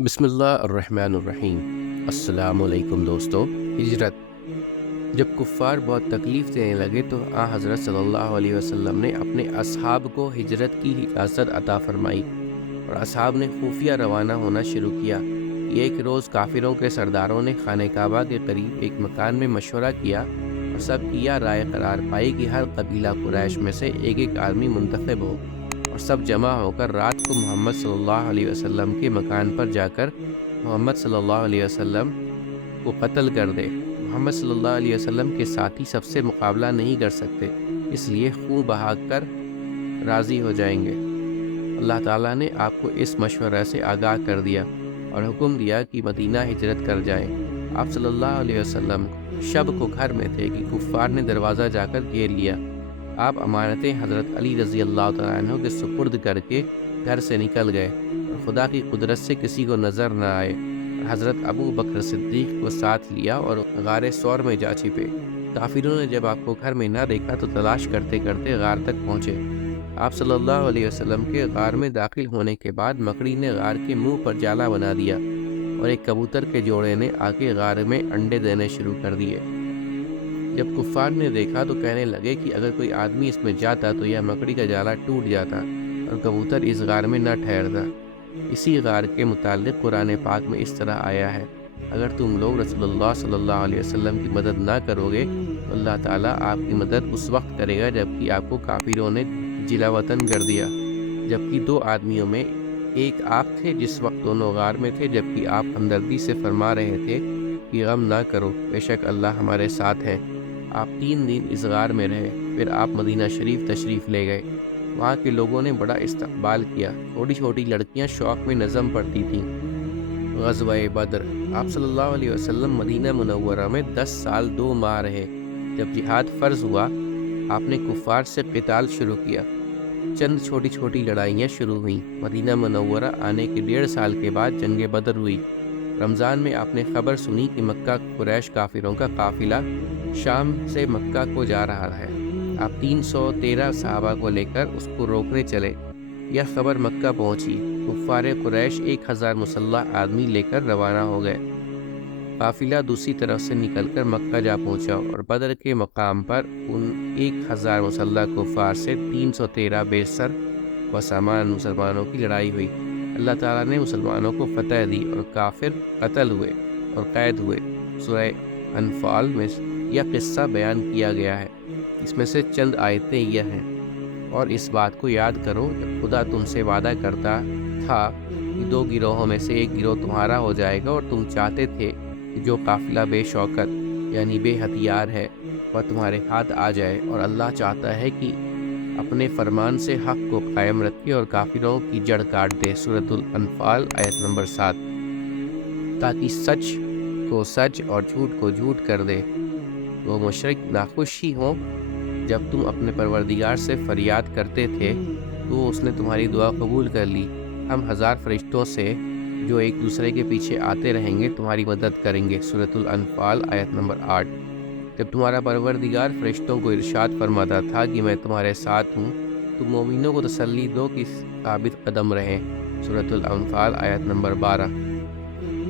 بسم اللہ الرحمن الرحیم۔ السلام علیکم دوستو۔ ہجرت۔ جب کفار بہت تکلیف دینے لگے تو حضرت صلی اللہ علیہ وسلم نے اپنے اصحاب کو ہجرت کی اجازت عطا فرمائی اور اصحاب نے خفیہ روانہ ہونا شروع کیا۔ ایک روز کافروں کے سرداروں نے خانہ کعبہ کے قریب ایک مکان میں مشورہ کیا اور سب کی یہ رائے قرار پائی کہ ہر قبیلہ قریش میں سے ایک ایک آدمی منتخب ہو اور سب جمع ہو کر رات کو محمد صلی اللہ علیہ وسلم کے مکان پر جا کر محمد صلی اللہ علیہ وسلم کو قتل کر دے۔ محمد صلی اللہ علیہ وسلم کے ساتھی سب سے مقابلہ نہیں کر سکتے، اس لیے خون بہا کر راضی ہو جائیں گے۔ اللہ تعالیٰ نے آپ کو اس مشورہ سے آگاہ کر دیا اور حکم دیا کہ مدینہ ہجرت کر جائیں۔ آپ صلی اللہ علیہ وسلم شب کو گھر میں تھے کہ کفار نے دروازہ جا کر گھیر لیا۔ آپ امانتیں حضرت علی رضی اللہ تعالیٰ عنہ کے سپرد کر کے گھر سے نکل گئے اور خدا کی قدرت سے کسی کو نظر نہ آئے، اور حضرت ابو بکر صدیق کو ساتھ لیا اور غار ثور میں جا چھپے۔ کافروں نے جب آپ کو گھر میں نہ دیکھا تو تلاش کرتے کرتے غار تک پہنچے۔ آپ صلی اللہ علیہ وسلم کے غار میں داخل ہونے کے بعد مکڑی نے غار کے منہ پر جالا بنا دیا اور ایک کبوتر کے جوڑے نے آ کے غار میں انڈے دینے شروع کر دیے۔ جب کفار نے دیکھا تو کہنے لگے کہ اگر کوئی آدمی اس میں جاتا تو یہ مکڑی کا جالا ٹوٹ جاتا اور کبوتر اس غار میں نہ ٹھہرتا۔ اسی غار کے متعلق قرآن پاک میں اس طرح آیا ہے: اگر تم لوگ رسول اللہ صلی اللہ علیہ وسلم کی مدد نہ کرو گے تو اللہ تعالیٰ آپ کی مدد اس وقت کرے گا جبکہ آپ کو کافروں نے جلا وطن کر دیا، جبکہ دو آدمیوں میں ایک آپ تھے جس وقت دونوں غار میں تھے، جبکہ آپ ہمدردی سے فرما رہے تھے کہ غم نہ کرو، بے شک اللہ ہمارے ساتھ ہے۔ آپ 3 دن اس غار میں رہے، پھر آپ مدینہ شریف تشریف لے گئے۔ وہاں کے لوگوں نے بڑا استقبال کیا، چھوٹی چھوٹی لڑکیاں شوق میں نظم پڑھتی تھیں۔ غزوہ بدر۔ آپ صلی اللہ علیہ وسلم مدینہ منورہ میں 10 سال 2 ماہ رہے۔ جب جہاد فرض ہوا، آپ نے کفار سے قتال شروع کیا۔ چند چھوٹی چھوٹی لڑائیاں شروع ہوئیں۔ مدینہ منورہ آنے کے 1.5 سال کے بعد جنگ بدر ہوئی۔ رمضان میں آپ نے خبر سنی کہ مکہ قریش کافروں کا قافلہ شام سے مکہ کو جا رہا ہے۔ آپ 313 صحابہ کو لے کر اس کو روکنے چلے۔ یہ خبر مکہ پہنچی۔ کفار قریش 1000 مسلح آدمی لے کر روانہ ہو گئے۔ قافلہ دوسری طرف سے نکل کر مکہ جا پہنچا اور بدر کے مقام پر ان 1000 مسلح کفار سے 313 بے سر و سامان مسلمانوں کی لڑائی ہوئی۔ اللہ تعالیٰ نے مسلمانوں کو فتح دی اور کافر قتل ہوئے اور قید ہوئے۔ سورہ انفال میں یہ قصہ بیان کیا گیا ہے۔ اس میں سے چند آیتیں یہ ہیں: اور اس بات کو یاد کرو جب خدا تم سے وعدہ کرتا تھا کہ 2 گروہوں میں سے ایک گروہ تمہارا ہو جائے گا، اور تم چاہتے تھے کہ جو قافلہ بے شوکت یعنی بے ہتھیار ہے وہ تمہارے ہاتھ آ جائے، اور اللہ چاہتا ہے کہ اپنے فرمان سے حق کو قائم رکھے اور کافروں کی جڑ کاٹ دے۔ سورۃ الانفال آیت نمبر 7۔ تاکہ سچ کو سچ اور جھوٹ کو جھوٹ کر دے۔ وہ مشرک ناخوش ہی ہوں۔ جب تم اپنے پروردگار سے فریاد کرتے تھے تو اس نے تمہاری دعا قبول کر لی۔ ہم 1000 فرشتوں سے جو ایک دوسرے کے پیچھے آتے رہیں گے تمہاری مدد کریں گے۔ سورۃ الانفال آیت نمبر 8۔ جب تمہارا پروردگار فرشتوں کو ارشاد فرماتا تھا کہ میں تمہارے ساتھ ہوں، تو مومنوں کو تسلی دو کہ ثابت قدم رہیں۔ سورۃ الانفال آیت نمبر 12۔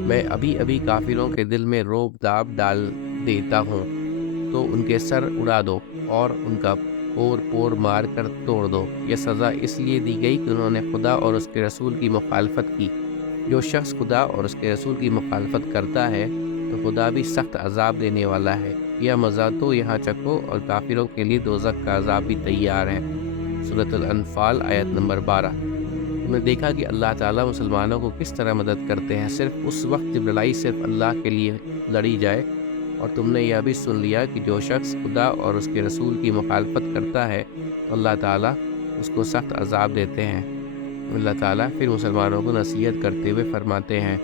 میں ابھی ابھی کافروں کے دل میں رعب داب ڈال دیتا ہوں، تو ان کے سر اڑا دو اور ان کا پور مار کر توڑ دو۔ یہ سزا اس لیے دی گئی کہ انہوں نے خدا اور اس کے رسول کی مخالفت کی۔ جو شخص خدا اور اس کے رسول کی مخالفت کرتا ہے تو خدا بھی سخت عذاب دینے والا ہے۔ یہ مزہ تو یہاں چکھو، اور کافروں کے لیے دوزخ کا عذاب بھی تیار ہے۔ سورۃ الانفال آیت نمبر 12۔ تم نے دیکھا کہ اللہ تعالیٰ مسلمانوں کو کس طرح مدد کرتے ہیں، صرف اس وقت جب لڑائی صرف اللہ کے لیے لڑی جائے۔ اور تم نے یہ بھی سن لیا کہ جو شخص خدا اور اس کے رسول کی مخالفت کرتا ہے تو اللہ تعالیٰ اس کو سخت عذاب دیتے ہیں۔ اللہ تعالیٰ پھر مسلمانوں کو نصیحت کرتے ہوئے فرماتے ہیں: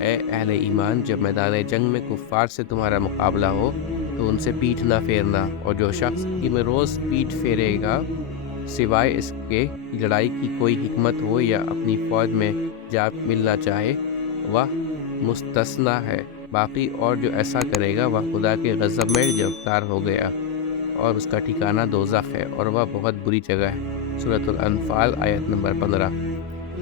اے اہل ایمان، جب میدان جنگ میں کفار سے تمہارا مقابلہ ہو تو ان سے پیٹھ نہ پھیرنا، اور جو شخص کی میں روز پیٹھ پھیرے گا سوائے اس کے لڑائی کی کوئی حکمت ہو یا اپنی فوج میں جا ملنا چاہے وہ مستثنیٰ ہے، باقی اور جو ایسا کرے گا وہ خدا کے غضب میں گرفتار ہو گیا اور اس کا ٹھکانہ دوزخ ہے، اور وہ بہت بری جگہ ہے۔ سورۃ الانفال آیت نمبر 15۔